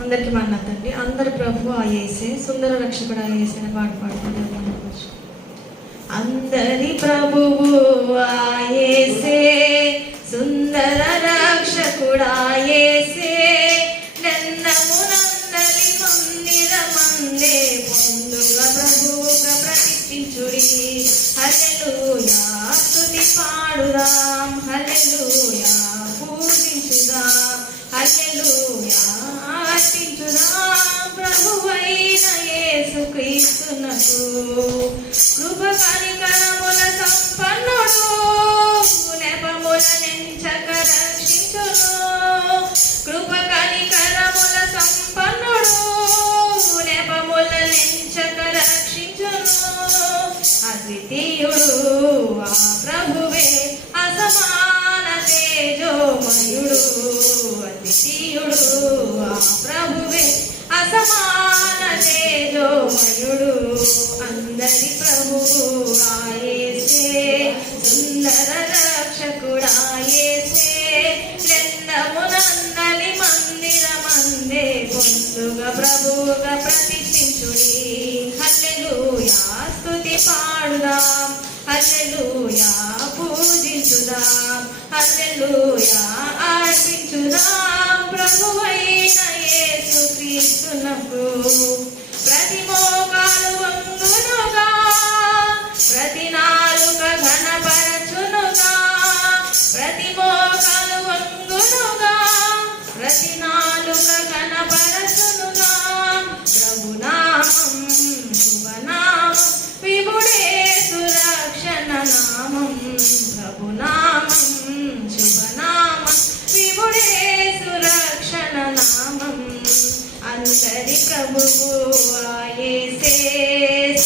అందరికి మన్నతండి. అందరి ప్రభు ఆ యేసే, సుందర రక్షకుడు ఆ యేసే అనే పాట పాడుతుంది. అందరి ప్రభువు ఆ యేసే, సుందర రక్షకుడు ఆ యేసే, నన్నమునందలి మందిరమందే పొందుగా ప్రభువుగా ప్రతిష్ఠించుడి. హల్లెలూయా స్తుతి పాడుదాం, హల్లెలూయా పూజించుదాం, హల్లెలూయా అర్పించుదాం ప్రభువైన యేసుక్రీస్తునకు. కృప కనికరముల సంపన్నుడు, నెపముల నెంచక రక్షించును. కృప కనికరముల సంపన్నుడు, నెపముల నెంచక రక్షించును. అద్వితీయుడు ఆ ప్రభువే, అసమాన తేజోమయుడు. అద్వితీయుడు ఆ ప్రభువే, అసమాన తేజోమయుడు. అందరి ప్రభువు ఆ యేసే, సుందర రక్షకుడు ఆ యేసే, నెన్నమునందలి మందిరమందే పొందుగా ప్రభువుగా ప్రతిష్ఠించుడి. హల్లెలూయా స్తుతి పాడుదాం, హల్లెలూయా పూజించుదాం, హల్లెలూయా అర్పించుదాం ప్రభువైన యేసుక్రీస్తునకు. ప్రతి మోకాలు వంగునుగా, ప్రతి నాలుక ఘనపరచునుగా. ప్రతి మోకాలు వంగునుగా, ప్రతి నాలుక ఘనపరచునుగా. ప్రభునామం శుభనామం, విభుడేసు రక్షణ నామం. ప్రభునామం శుభనామం, విభుడేసు రక్షణ నామం. అందరి ప్రభువు ఆ యేసే,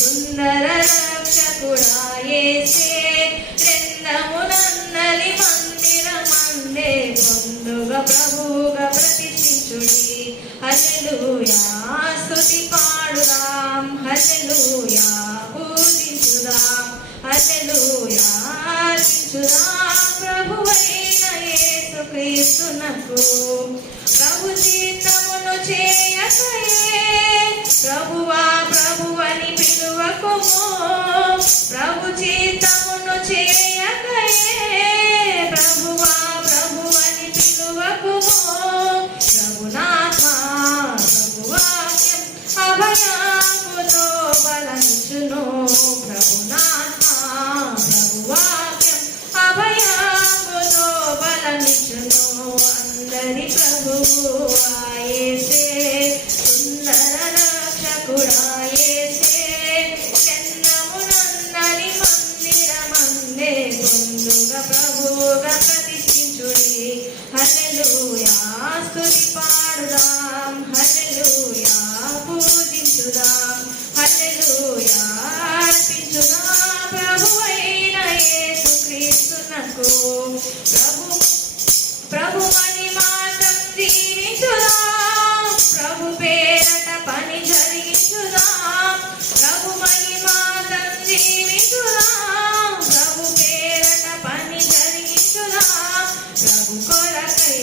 సుందర రక్షకుడు ఆ యేసే, రెండమునందలి మందిరమందే పొందుగా ప్రభువుగా ప్రతిష్ఠించుడి. హల్లెలూయా స్తుతి పాడుదాం, హల్లెలూయా పూజించుదాం, హల్లెలూయా అర్పించుదాం ప్రభువైన యేసుక్రీస్తునకు. ప్రభు చిత్తమును చేయకయే, ప్రభువా ప్రభువని పిలువకుము. ప్రభు చిత్తమును చేయకయే, ప్రభువా ప్రభువని పిలువకుము. ప్రభునాథ ప్రభువాక్యం అభయముతో బలమిచ్చును. ప్రభునాథ ప్రభువాక్యం అభయముతో బలమిచ్చును. అందరి ప్రభువు ఆ యేసే, సుందర రక్షకుడు ఆ యేసే, జన్మమునందలి మందిరమందే పొందుగా ప్రభువుగా ప్రతిష్ఠించుడి. హల్లెలూయా స్తుతి పాడుదాం, హల్లెలూయా పూజించుదాం, హల్లెలూయా అర్పించుదాం ప్రభువైన యేసుక్రీస్తునకు. ప్రభు మహిమార్థం జీవించుదాం, ప్రభు పేరట పని జరిగించుదాం. ప్రభు మహిమార్థం జీవించుదాం, ప్రభు పేరట పని జరిగించుదాం. ప్రభు కొరకై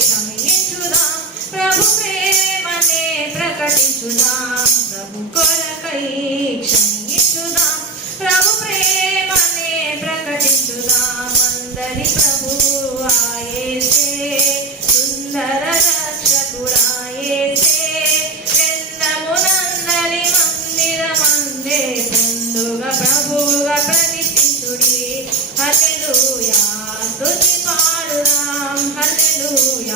క్షమించుదాం, ప్రభు ప్రేమనే ప్రకటించుదాం. ప్రభు కొరకై క్షమించుదాం, ప్రభు ప్రేమనే ప్రకటించుదాం. అందరి ప్రభువు ఆ యేసే, సుందర రక్షకుడు ఆ యేసే, రెండమునందలి మందిరమందే పొందుగా ప్రభువుగా ప్రతిష్ఠించుడి. హల్లెలూయా స్తుతి పాడుదాం, హల్లెలూయా